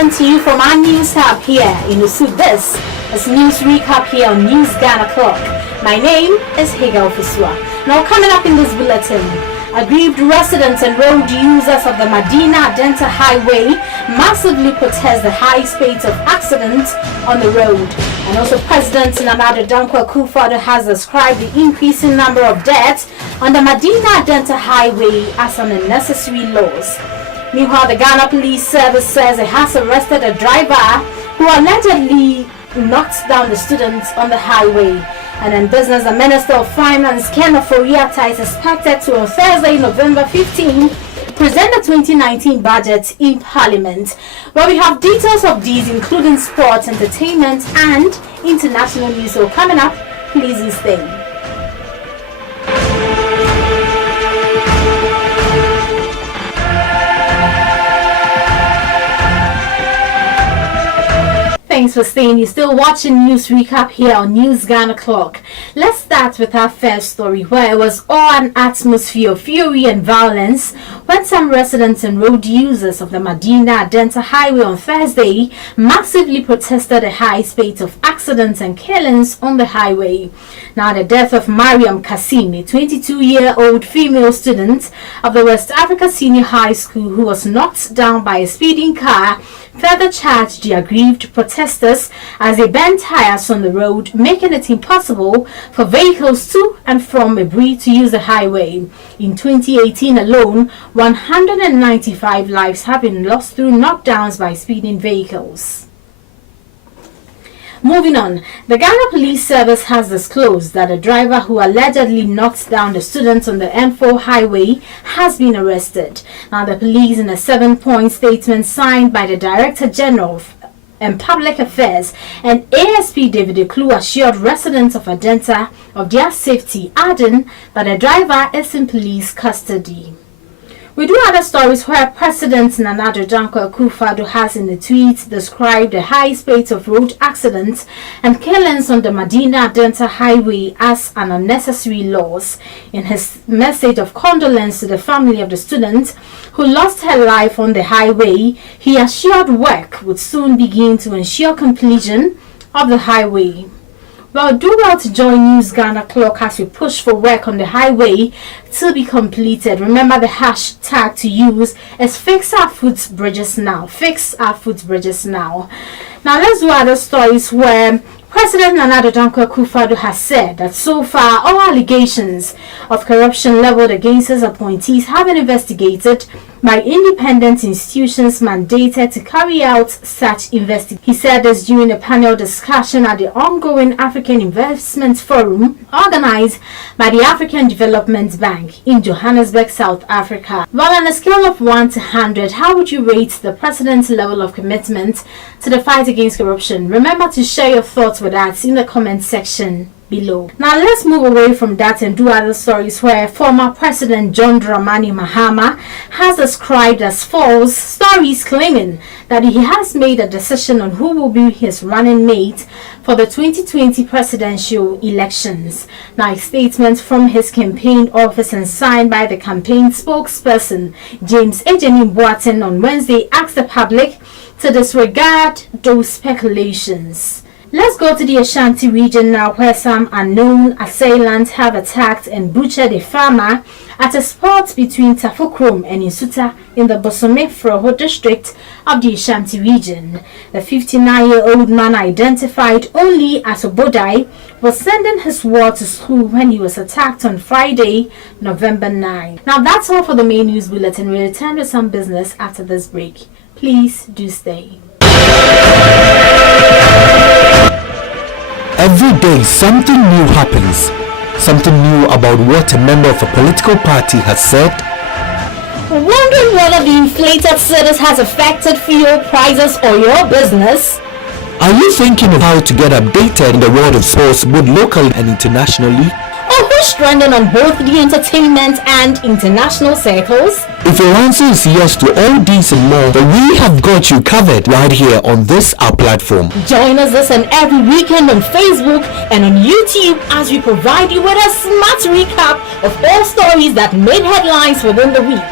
coming to you from our news hub here in Usu. This is News Recap here on News Ghana Clock. My name is Hega Ofisua. Now coming up in this bulletin, aggrieved residents and road users of the Medina Delta Highway massively protest the high rates of accidents on the road. And also President Nana Dankwa Akufo-Addo has described the increasing number of deaths on the Medina Delta Highway as an unnecessary loss. Meanwhile, the Ghana Police Service says it has arrested a driver who allegedly knocked down the students on the highway. And in business, the Minister of Finance, Ken Ofori-Atta, is expected to on Thursday, November 15, present the 2019 budget in Parliament. Well, we have details of these, including sports, entertainment, and international news. So coming up, please stay. Thanks for staying. You're still watching News Recap here on News Ghana Clock. Let's start with our first story, where it was all an atmosphere of fury and violence when some residents and road users of the Medina Delta Highway on Thursday massively protested the high rate of accidents and killings on the highway. Now, the death of Mariam Kassim, a 22-year-old female student of the West Africa Senior High School who was knocked down by a speeding car, further charged the aggrieved protesters as they burned tires on the road, making it impossible for vehicles to and from Ebri to use the highway. In 2018 alone, 195 lives have been lost through knockdowns by speeding vehicles. Moving on, the Ghana Police Service has disclosed that a driver who allegedly knocked down the students on the M4 highway has been arrested. Now, the police, in a 7-point statement signed by the Director General and Public Affairs and ASP David Eklu, assured residents of Adenta of their safety, adding that the driver is in police custody. We do other stories where President Nana Dankwa Akufo-Addo has in a tweet described the high rate of road accidents and killings on the Medina Delta Highway as an unnecessary loss. In his message of condolence to the family of the student who lost her life on the highway, he assured work would soon begin to ensure completion of the highway. Well, do well to join News Ghana Clock as we push for work on the highway to be completed. Remember, the hashtag to use is Fix Our Footbridges Now. Fix Our Footbridges Now. Now, let's do other stories where President Nana Dankwa Akufo-Addo has said that so far all allegations of corruption leveled against his appointees have been investigated by independent institutions mandated to carry out such investigations. He said this during a panel discussion at the ongoing African Investment Forum organized by the African Development Bank in Johannesburg, South Africa. Well, on a scale of 1 to 100, how would you rate the president's level of commitment to the fight against corruption? Remember to share your thoughts with us in the comment section below. Now, let's move away from that and do other stories where former President John Dramani Mahama has described as false stories claiming that he has made a decision on who will be his running mate for the 2020 presidential elections. Now, a statement from his campaign office and signed by the campaign spokesperson James Ejeni Boateng on Wednesday asked the public to disregard those speculations. Let's go to the Ashanti region now, where some unknown assailants have attacked and butchered a farmer at a spot between Tafokrom and Insuta in the Bosome-Froho district of the Ashanti region. The 59-year-old man, identified only as Obodai, was sending his ward to school when he was attacked on Friday, November 9. Now, that's all for the main news bulletin. We'll return with some business after this break. Please do stay. Every day something new happens. Something new about what a member of a political party has said. Wondering whether the inflated cedis has affected fuel prices or your business? Are you thinking of how to get updated in the world of sports both locally and internationally? Or who's trending on both the entertainment and international circles? If your answer is yes to all these and more, then we have got you covered right here on this our platform. Join us this and every weekend on Facebook and on YouTube as we provide you with a smart recap of all stories that made headlines within the week.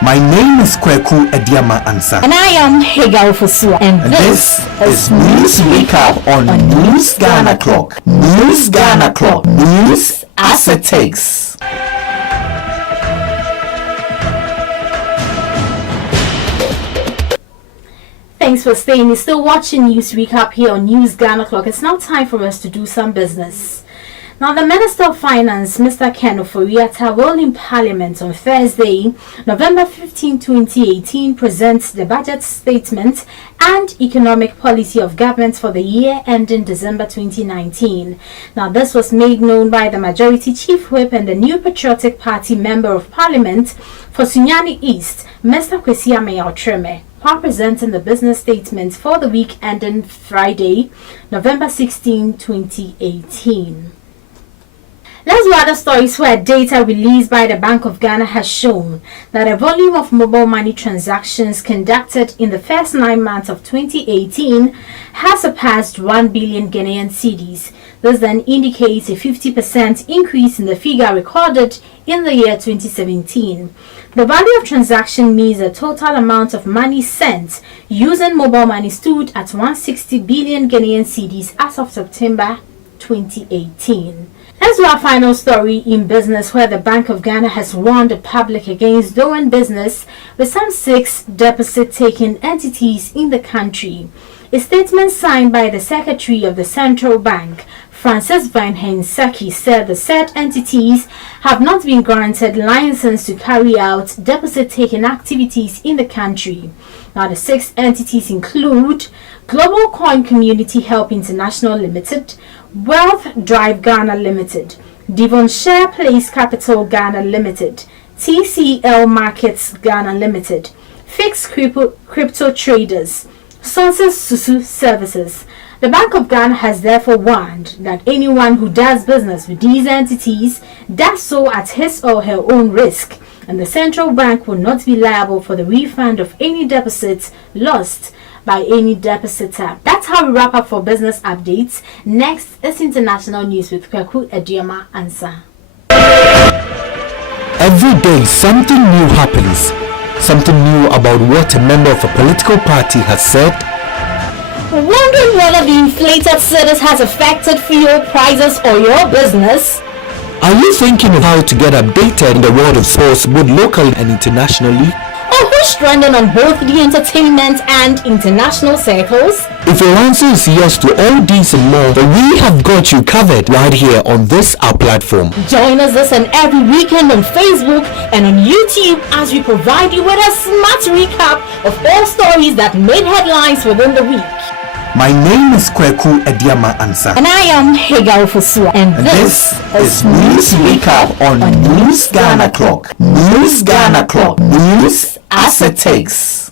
My name is Kweku Ediama Ansa. And I am Hegal Fosua. And This is News Recap on News Ghana Clock. News Ghana Clock. News as it takes. Thanks for staying. You're still watching News Recap here on News Ghana Clock. It's now time for us to do some business. Now, the Minister of Finance, Mr. Ken Ofori-Atta, will in Parliament on Thursday, November 15, 2018, present the budget statement and economic policy of government for the year ending December 2019. Now, this was made known by the Majority Chief Whip and the New Patriotic Party Member of Parliament for Sunyani East, Mr. Kwesi Ameyaw-Treme, while presenting the business statement for the week ending Friday, November 16, 2018. Let's do other stories where data released by the Bank of Ghana has shown that the volume of mobile money transactions conducted in the first 9 months of 2018 has surpassed 1 billion Ghanaian cedis. This then indicates a 50% increase in the figure recorded in the year 2017. The value of transaction means the total amount of money sent using mobile money stood at 160 billion Ghanaian cedis as of September 2018. Let's do our final story in business where the Bank of Ghana has warned the public against doing business with some 6 deposit-taking entities in the country. A statement signed by the Secretary of the Central Bank, Francis Van Hensaki, said the said entities have not been granted license to carry out deposit-taking activities in the country. Now, the 6 entities include Global Coin Community Help International Limited, Wealth Drive Ghana Limited, Devonshire Place Capital Ghana Limited, TCL Markets Ghana Limited, Fixed Crypto Traders, Sources Susu Services. The Bank of Ghana has therefore warned that anyone who does business with these entities does so at his or her own risk, and the central bank will not be liable for the refund of any deposits lost by any depositor. That's how we wrap up for business updates. Next is international news with Kweku Ediama Ansa. Every day something new happens. Something new about what a member of a political party has said. Wondering whether the inflated cedis has affected fuel prices or your business? Are you thinking of how to get updated in the world of sports both locally and internationally? Or who's trending on both the entertainment and international circles? If your answer is yes to all these and more, then we have got you covered right here on this our platform. Join us this and every weekend on Facebook and on YouTube as we provide you with a smart recap of all stories that made headlines within the week. My name is Kweku Ediama Ansa. And I am Hegal Fosua. And this is News Recap on News Ghana Clock. News Ghana Clock. News as it takes.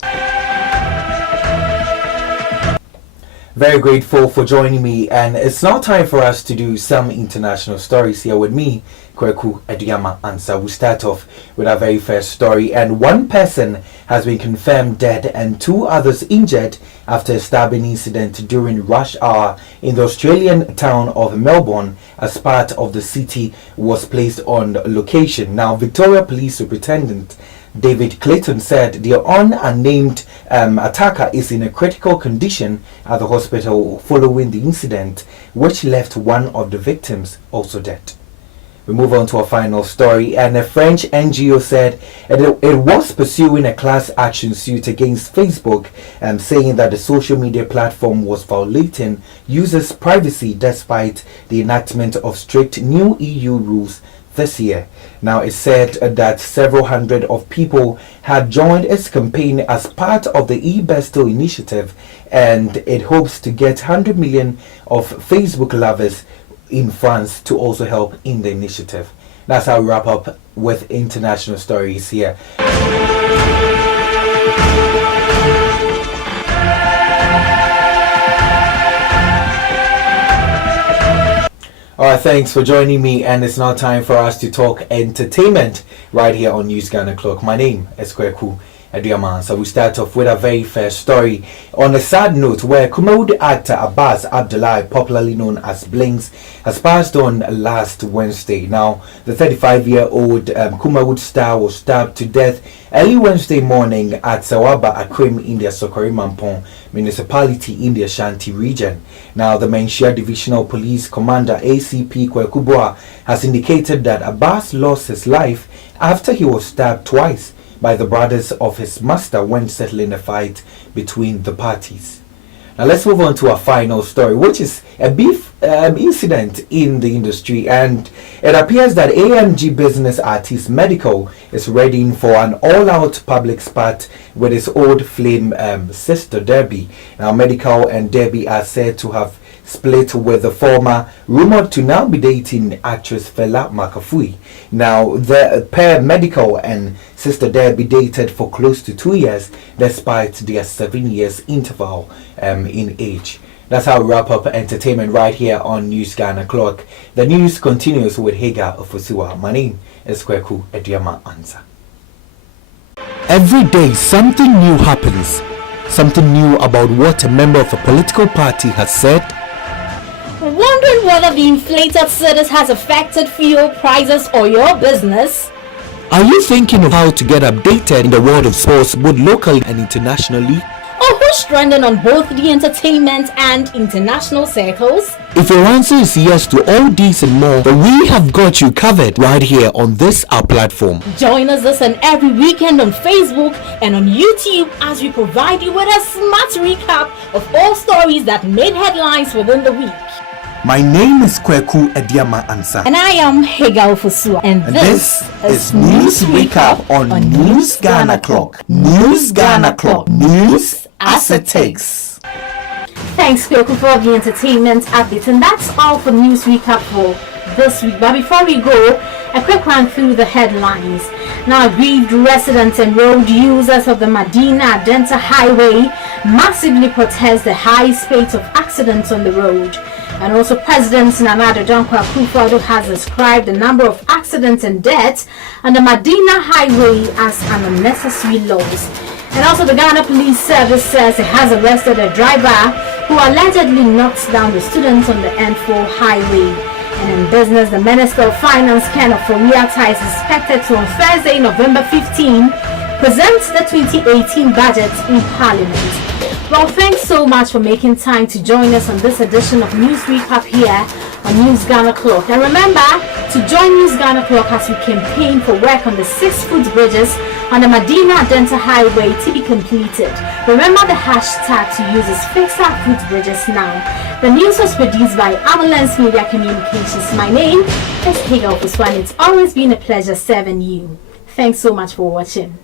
Very grateful for joining me, and it's now time for us to do some international stories here with me, Kweku Ediama Ansa. We start off with our very first story, and 1 person has been confirmed dead and 2 others injured after a stabbing incident during rush hour in the Australian town of Melbourne as part of the city was placed on location. Now, Victoria Police Superintendent David Clayton said the unnamed attacker is in a critical condition at the hospital following the incident, which left one of the victims also dead. We move on to our final story, and a French NGO said it was pursuing a class action suit against Facebook, saying that the social media platform was violating users' privacy despite the enactment of strict new EU rules this year. Now, it said that several hundred of people had joined its campaign as part of the e-Bestel initiative, and it hopes to get 100 million of Facebook lovers in France to also help in the initiative. That's how we wrap up with international stories here. Alright, thanks for joining me, and it's now time for us to talk entertainment right here on News Ghana Clock. My name is Kweku Aduama. So we start off with a very first story on a sad note where Kumawood actor Abbas Abdullahi, popularly known as Blinks, has passed on last Wednesday. Now, the 35-year-old Kumawood star was stabbed to death early Wednesday morning at Sawaba Akwem in the Sokori Mampong municipality in the Ashanti region. Now, the Menchia Divisional Police Commander ACP Kwekubwa has indicated that Abbas lost his life after he was stabbed twice by the brothers of his master when settling a fight between the parties. Now let's move on to our final story, which is a beef incident in the industry, and it appears that AMG business artist Medical is readying for an all-out public spat with his old flame sister Debbie. Now Medical and Debbie are said to have split, with the former rumored to now be dating actress Fela Makafui. Now the pair Medical and sister Debbie dated for close to 2 years despite their 7 years interval in age. That's how we wrap up entertainment right here on News Ghana Clock. The news continues with Hega Ofusua. My name is Kweku Ediama Ansa. Every day something new happens. Something new about what a member of a political party has said. Wondering whether the inflated cedis has affected fuel prices or your business? Are you thinking of how to get updated in the world of sports both locally and internationally? Or who's trending on both the entertainment and international circles? If your answer is yes to all these and more, then we have got you covered right here on this our platform. Join us this and every weekend on Facebook and on YouTube as we provide you with a smart recap of all stories that made headlines within the week. My name is Kweku Ediama Ansa. And I am Hega Ofusua. And this is News Recap on News Ghana Clock. News Ghana Clock. News as it takes. Thanks, Kweku, for the entertainment updates. And that's all for News Recap for this week. But before we go, a quick run through the headlines. Now, aggrieved residents and road users of the Medina-Adenta Highway massively protest the high rate of accidents on the road. And also, President Nana Dankwa Akufo-Addo has described the number of accidents and deaths on the Medina Highway as an unnecessary loss. And also, the Ghana Police Service says it has arrested a driver who allegedly knocks down the students on the N4 highway. And in business, the Minister of Finance, Ken Ofori-Atta, is expected to on Thursday, November 15, present the 2018 budget in Parliament. Well, thanks so much for making time to join us on this edition of News Recap here on News Ghana Clock. And remember to join News Ghana Clock as we campaign for work on the 6 footbridges on the Medina-Adenta Highway to be completed. Remember the hashtag to use is Fix Our Footbridges Now. The news was produced by Amulens Media Communications. My name is Hega Ofusua, and it's always been a pleasure serving you. Thanks so much for watching.